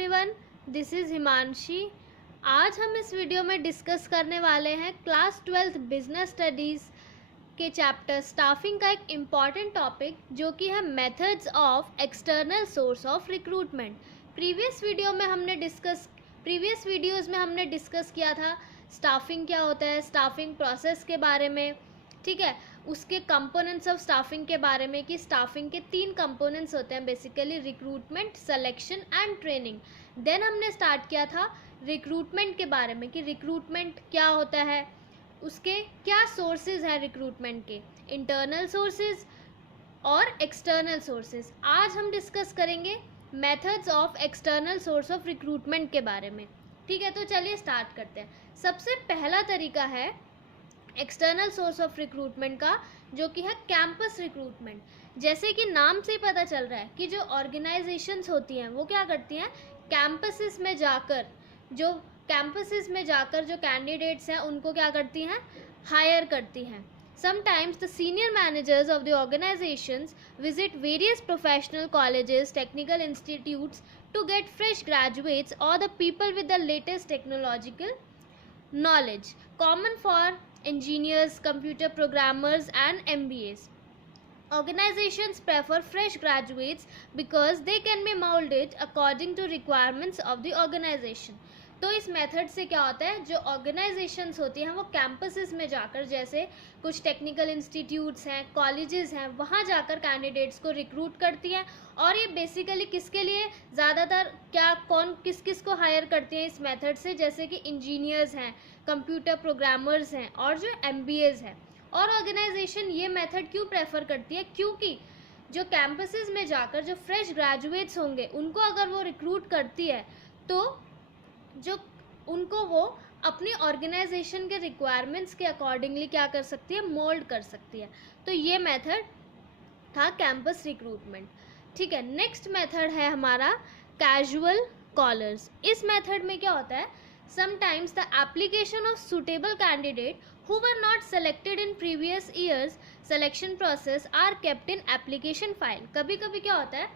Everyone, this is Himanshi. आज हम इस वीडियो में डिस्कस करने वाले हैं क्लास 12th बिजनेस स्टडीज़ के चैप्टर स्टाफिंग का एक इम्पॉर्टेंट टॉपिक जो कि है methods of external source of recruitment. Previous videos में हमने डिस्कस किया था स्टाफिंग क्या होता है, स्टाफिंग प्रोसेस के बारे में, ठीक है, उसके कंपोनेंट्स ऑफ स्टाफिंग के बारे में कि स्टाफिंग के 3 कंपोनेंट्स होते हैं basically recruitment, selection and training. Then हमने स्टार्ट किया था रिक्रूटमेंट के बारे में कि रिक्रूटमेंट क्या होता है, उसके क्या सोर्सेज हैं रिक्रूटमेंट के, इंटरनल सोर्सेज और एक्सटर्नल सोर्सेज। आज हम डिस्कस करेंगे methods of external source of recruitment के बारे में। ठीक है, तो चलिए स्टार्ट करते हैं। सबसे पहला तरीका है एक्सटर्नल सोर्स ऑफ रिक्रूटमेंट का, जो कि है कैंपस रिक्रूटमेंट। जैसे कि नाम से ही पता चल रहा है कि जो ऑर्गेनाइजेशंस होती हैं वो क्या करती हैं, कैंपसेस में जाकर जो कैंडिडेट्स हैं उनको क्या करती हैं, हायर करती हैं। Sometimes the senior managers of the organizations visit various professional colleges, technical institutes to get fresh graduates or the people with the latest technological knowledge, common for engineers, computer programmers and MBAs. Organizations prefer fresh graduates because they can be molded according to requirements of the organization. तो इस method से क्या होता है, जो organisations होती हैं वो कैंपसेस में जाकर, जैसे कुछ टेक्निकल इंस्टीट्यूट्स हैं, कॉलेजेस हैं, वहाँ जाकर कैंडिडेट्स को रिक्रूट करती हैं। और ये बेसिकली किसके लिए ज़्यादातर किस किस को हायर करती हैं इस मेथड से, जैसे कि इंजीनियर्स हैं, कंप्यूटर प्रोग्रामर्स हैं और जो MBAs हैं। और ऑर्गेनाइजेशन ये मेथड क्यों प्रेफर करती है, क्योंकि जो कैंपसेस में जाकर जो फ्रेश ग्रेजुएट्स होंगे उनको अगर वो रिक्रूट करती है तो जो उनको वो अपनी ऑर्गेनाइजेशन के रिक्वायरमेंट्स के अकॉर्डिंगली क्या कर सकती है, मोल्ड कर सकती है। तो ये मेथड था कैंपस रिक्रूटमेंट। ठीक है, नेक्स्ट मेथड है हमारा कैजुअल कॉलर्स। इस मेथड में क्या होता है, sometimes the application of suitable candidate who were not selected in previous years selection process are kept in application file। कभी कभी क्या होता है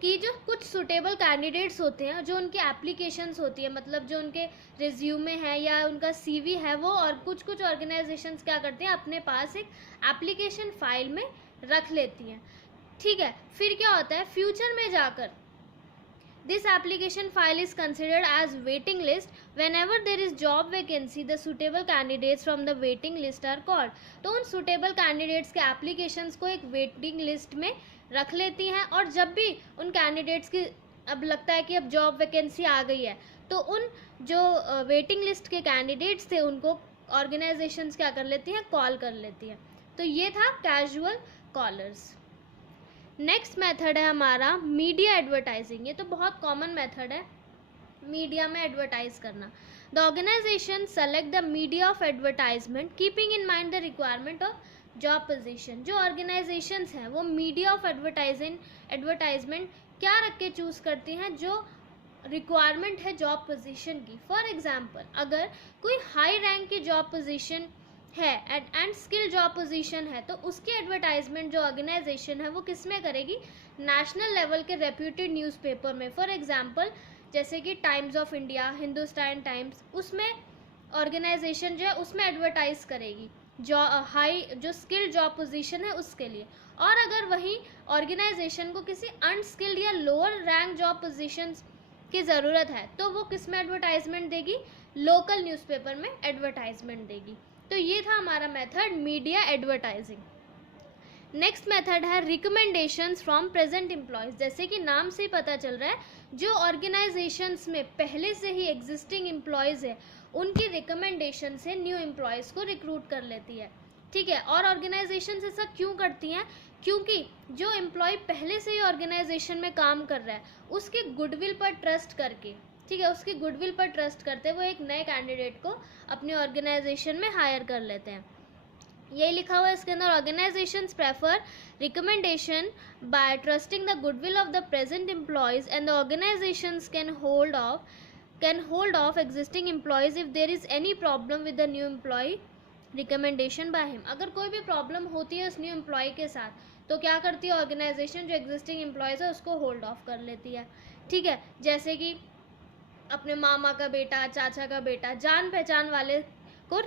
कि जो कुछ सुटेबल कैंडिडेट्स होते हैं, जो उनकी एप्लीकेशंस होती है, मतलब जो उनके रिज्यूमे है या उनका CV है, वो और कुछ ऑर्गेनाइजेशंस क्या करते हैं, अपने पास एक एप्लीकेशन फाइल में रख लेती हैं। ठीक है, फिर क्या होता है, फ्यूचर में जाकर this application file is considered as waiting list. Whenever there is job vacancy, the suitable candidates from the waiting list are called। तो उन suitable candidates के applications को एक waiting list में रख लेती हैं, और जब भी उन candidates की अब लगता है कि अब job vacancy आ गई है, तो उन जो waiting list के candidates थे उनको organizations क्या कर लेती हैं, कॉल कर लेती हैं। तो ये था कैजुअल कॉलर्स। नेक्स्ट मेथड है हमारा मीडिया एडवर्टाइजिंग। ये तो बहुत कॉमन मेथड है मीडिया में एडवर्टाइज करना। The organization select the media of advertisement keeping in mind the requirement of job position. जो ऑर्गेनाइजेशंस हैं वो मीडिया ऑफ एडवर्टाइजमेंट क्या रख के चूज़ करती हैं, जो रिक्वायरमेंट है जॉब पोजीशन की। फॉर एग्जांपल, अगर कोई हाई रैंक की जॉब पोजीशन है एंड स्किल जॉब पोजीशन है, तो उसकी एडवर्टाइजमेंट जो ऑर्गेनाइजेशन है वो किस में करेगी, नेशनल लेवल के रेप्यूटेड न्यूज़पेपर में। फॉर एग्जांपल जैसे कि times of India, Hindustan times, उसमें ऑर्गेनाइजेशन जो है उसमें एडवर्टाइज करेगी जो स्किल जॉब पोजीशन है उसके लिए। और अगर वही ऑर्गेनाइजेशन को किसी अनस्किल्ड या लोअर रैंक जॉब पोजीशन की ज़रूरत है, तो वो किस में एडवर्टाइजमेंट देगी, लोकल न्यूज़पेपर में एडवर्टाइजमेंट देगी। तो ये था हमारा method media advertising. Next method है रिकमेंडेशंस फ्रॉम प्रेजेंट एम्प्लॉयज़। जैसे कि नाम से ही पता चल रहा है, जो ऑर्गेनाइजेशंस में पहले से ही एग्जिस्टिंग एम्प्लॉयज़ है उनकी रिकमेंडेशन से न्यू एम्प्लॉयज़ को रिक्रूट कर लेती है। ठीक है, और ऑर्गेनाइजेशन ऐसा क्यों करती हैं, क्योंकि जो एम्प्लॉय पहले से ही ऑर्गेनाइजेशन में काम कर रहा है उसके गुडविल पर ट्रस्ट करके, ठीक है, उसकी गुडविल पर ट्रस्ट करते वो एक नए कैंडिडेट को अपनी ऑर्गेनाइजेशन में हायर कर लेते हैं। यही लिखा हुआ है इसके अंदर, organizations prefer recommendation by trusting the goodwill of the present employees and the organizations can hold off existing employees if there is any problem with the new employee recommendation by him. अगर कोई भी problem होती है उस new employ के साथ, तो क्या करती है ऑर्गेनाइजेशन, जो एग्जिस्टिंग एम्प्लॉयज़ है उसको होल्ड ऑफ कर लेती है। ठीक है, जैसे कि अपने मामा का बेटा, चाचा का बेटा, जान पहचान वाले को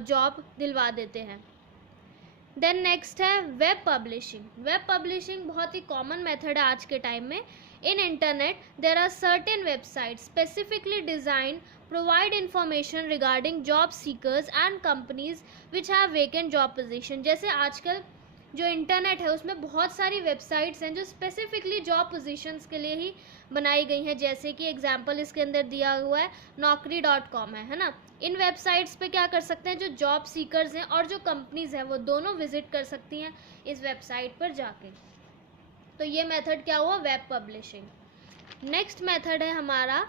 जॉब दिलवा देते हैं। देन नेक्स्ट है वेब पब्लिशिंग। वेब पब्लिशिंग बहुत ही कॉमन मेथड है आज के टाइम में। In internet there are certain website specifically design provide information regarding job seekers and companies which have vacant job position. जैसे आजकल जो इंटरनेट है उसमें बहुत सारी वेबसाइट्स हैं जो स्पेसिफिकली जॉब पोजीशंस के लिए ही बनाई गई हैं। जैसे कि एग्जांपल इसके अंदर दिया हुआ है naukri.com है ना। इन वेबसाइट्स पे क्या कर सकते हैं, जो जॉब सीकर्स हैं और जो कंपनीज हैं वो दोनों विजिट कर सकती हैं इस वेबसाइट पर जाके। तो ये मेथड क्या हुआ, वेब पब्लिशिंग। नेक्स्ट मेथड है हमारा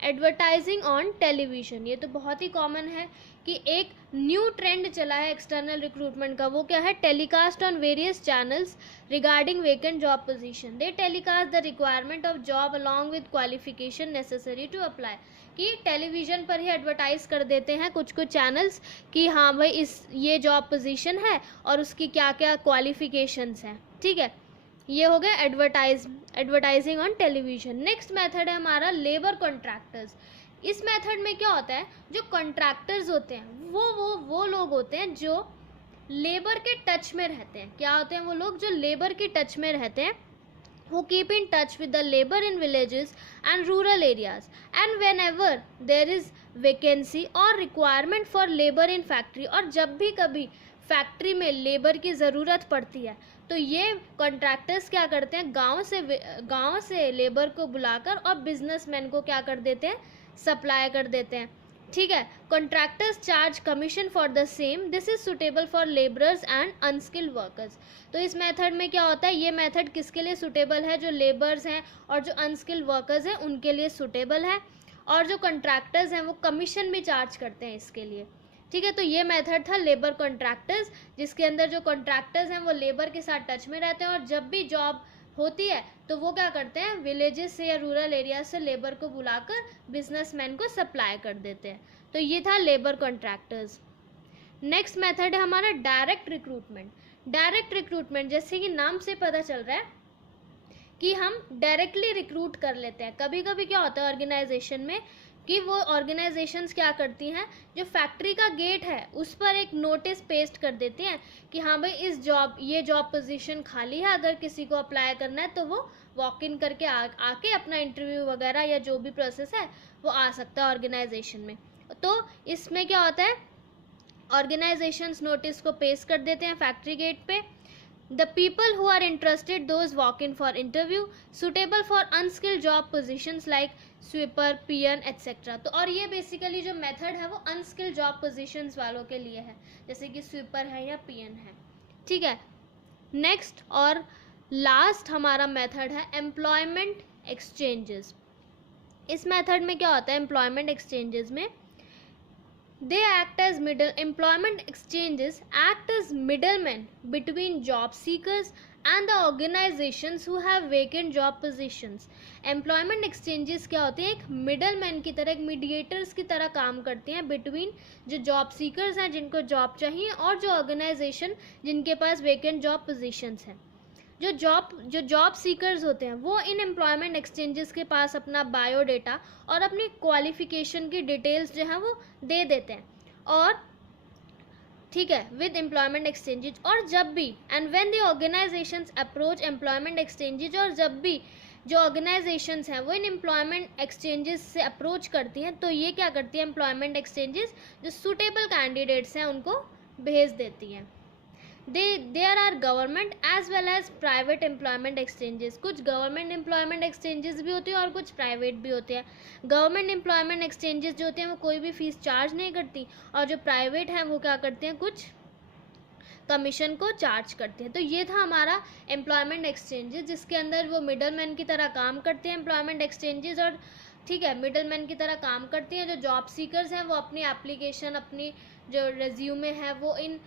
एडवर्टाइजिंग ऑन टेलीविज़न। ये तो बहुत ही कॉमन है कि एक न्यू ट्रेंड चला है एक्सटर्नल रिक्रूटमेंट का, वो क्या है, telecast on various channels regarding vacant job position. They telecast the requirement of job along with qualification necessary to apply. कि टेलीविज़न पर ही एडवर्टाइज कर देते हैं कुछ कुछ चैनल्स कि हाँ भाई ये जॉब पोजीशन है और उसकी क्या क्या क्वालिफिकेशंस हैं। ठीक है, ये हो गया advertising on television. Next method है हमारा लेबर कॉन्ट्रैक्टर्स। इस मेथड में क्या होता है, जो कॉन्ट्रैक्टर्स होते हैं वो लोग होते हैं जो लेबर के टच में रहते हैं। क्या होते हैं वो लोग, जो लेबर के टच में रहते हैं, who keep in touch with the labor in villages and rural areas, and whenever there is vacancy or requirement for labor in factory, और जब भी कभी फैक्ट्री में लेबर की ज़रूरत पड़ती है तो ये कॉन्ट्रैक्टर्स क्या करते हैं, गांव से लेबर को बुलाकर और बिजनेसमैन को क्या कर देते हैं, सप्लाई कर देते हैं। ठीक है, contractors charge commission for the same, this is suitable for labourers and unskilled workers. तो इस मेथड में क्या होता है, ये मेथड किसके लिए सुटेबल है, जो लेबर्स हैं और जो अनस्किल्ड वर्कर्स हैं उनके लिए सुटेबल है, और जो कॉन्ट्रैक्टर्स हैं वो कमीशन भी चार्ज करते हैं इसके लिए। ठीक है, तो ये मेथड था लेबर कॉन्ट्रैक्टर्स, जिसके अंदर जो कॉन्ट्रैक्टर्स हैं वो लेबर के साथ टच में रहते हैं और जब भी जॉब होती है तो वो क्या करते हैं, विलेजेस से या रूरल एरिया से लेबर को बुलाकर बिजनेसमैन को सप्लाई कर देते हैं। तो ये था लेबर कॉन्ट्रैक्टर्स। नेक्स्ट मेथड है हमारा डायरेक्ट रिक्रूटमेंट। डायरेक्ट रिक्रूटमेंट जैसे कि नाम से पता चल रहा है कि हम डायरेक्टली रिक्रूट कर लेते हैं। कभी कभी क्या होता है ऑर्गेनाइजेशन में कि वो ऑर्गेनाइजेशंस क्या करती हैं, जो फैक्ट्री का गेट है उस पर एक नोटिस पेस्ट कर देती हैं कि हाँ भाई ये जॉब पोजीशन खाली है, अगर किसी को अप्लाई करना है तो वो वॉक इन करके आके अपना इंटरव्यू वगैरह या जो भी प्रोसेस है वो आ सकता है ऑर्गेनाइजेशन में। तो इसमें क्या होता है, ऑर्गेनाइजेशंस नोटिस को पेस्ट कर देते हैं फैक्ट्री गेट पे। The people who are interested, those walk in for interview, suitable for unskilled job positions like sweeper, peon, etc. तो और ये बेसिकली जो मेथड है वो अनस्किल्ड जॉब पोजीशंस वालों के लिए है, जैसे कि स्वीपर है या पीएन है। ठीक है, नेक्स्ट और लास्ट हमारा मेथड है एम्प्लॉयमेंट एक्सचेंजेस। इस मेथड में क्या होता है, एम्प्लॉयमेंट एक्सचेंजेस में they act as employment exchanges act as middlemen between job seekers and the organizations who have vacant job positions. Employment exchanges क्या होते हैं, एक मिडलमैन की तरह, एक मीडिएटर्स की तरह काम करते हैं बिटवीन जो जॉब सीकर्स हैं जिनको जॉब चाहिए और जो ऑर्गेनाइजेशन जिनके पास वेकेंट जॉब पोजीशंस हैं। जो जॉब सीकर्स होते हैं वो इन एम्प्लॉयमेंट एक्सचेंजेस के पास अपना बायोडेटा और अपनी क्वालिफिकेशन की डिटेल्स जो हैं वो दे देते हैं, और ठीक है, विद एम्प्लॉयमेंट एक्सचेंजेस। और जब भी and when the organisations approach employment exchanges, और जब भी जो ऑर्गेनाइजेशंस हैं वो इन एम्प्लॉयमेंट एक्सचेंजेस से अप्रोच करती हैं तो ये क्या करती है, एम्प्लॉयमेंट एक्सचेंजेस जो सूटेबल कैंडिडेट्स हैं उनको भेज देती हैं। There are government as well as private employment exchanges. कुछ गवर्नमेंट एम्प्लॉयमेंट एक्सचेंजेस भी होती है और कुछ प्राइवेट भी होते हैं। गवर्नमेंट एम्प्लॉयमेंट एक्सचेंजेस जो होते हैं वो कोई भी फीस चार्ज नहीं करती, और जो प्राइवेट हैं वो क्या करते हैं, कुछ कमीशन को चार्ज करते हैं। तो ये था हमारा एम्प्लॉयमेंट एक्सचेंजेस, जिसके अंदर वो मिडलमैन की तरह काम करते हैं एम्प्लॉयमेंट एक्सचेंजेस। और ठीक है, मिडलमैन की तरह काम करती हैं, जो जॉब सीकर्स हैं वो अपनी एप्लीकेशन, अपनी जो रेज्यूमे है वो इन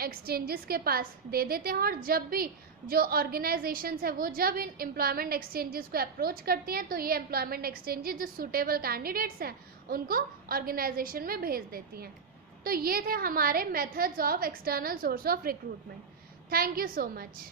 एक्सचेंजेस के पास दे देते हैं, और जब भी जो ऑर्गेनाइजेशंस है वो जब इन एम्प्लॉयमेंट एक्सचेंजेस को अप्रोच करती हैं तो ये एम्प्लॉयमेंट एक्सचेंजेस जो सूटेबल कैंडिडेट्स हैं उनको ऑर्गेनाइजेशन में भेज देती हैं। तो ये थे हमारे methods of external source of recruitment. Thank you so much.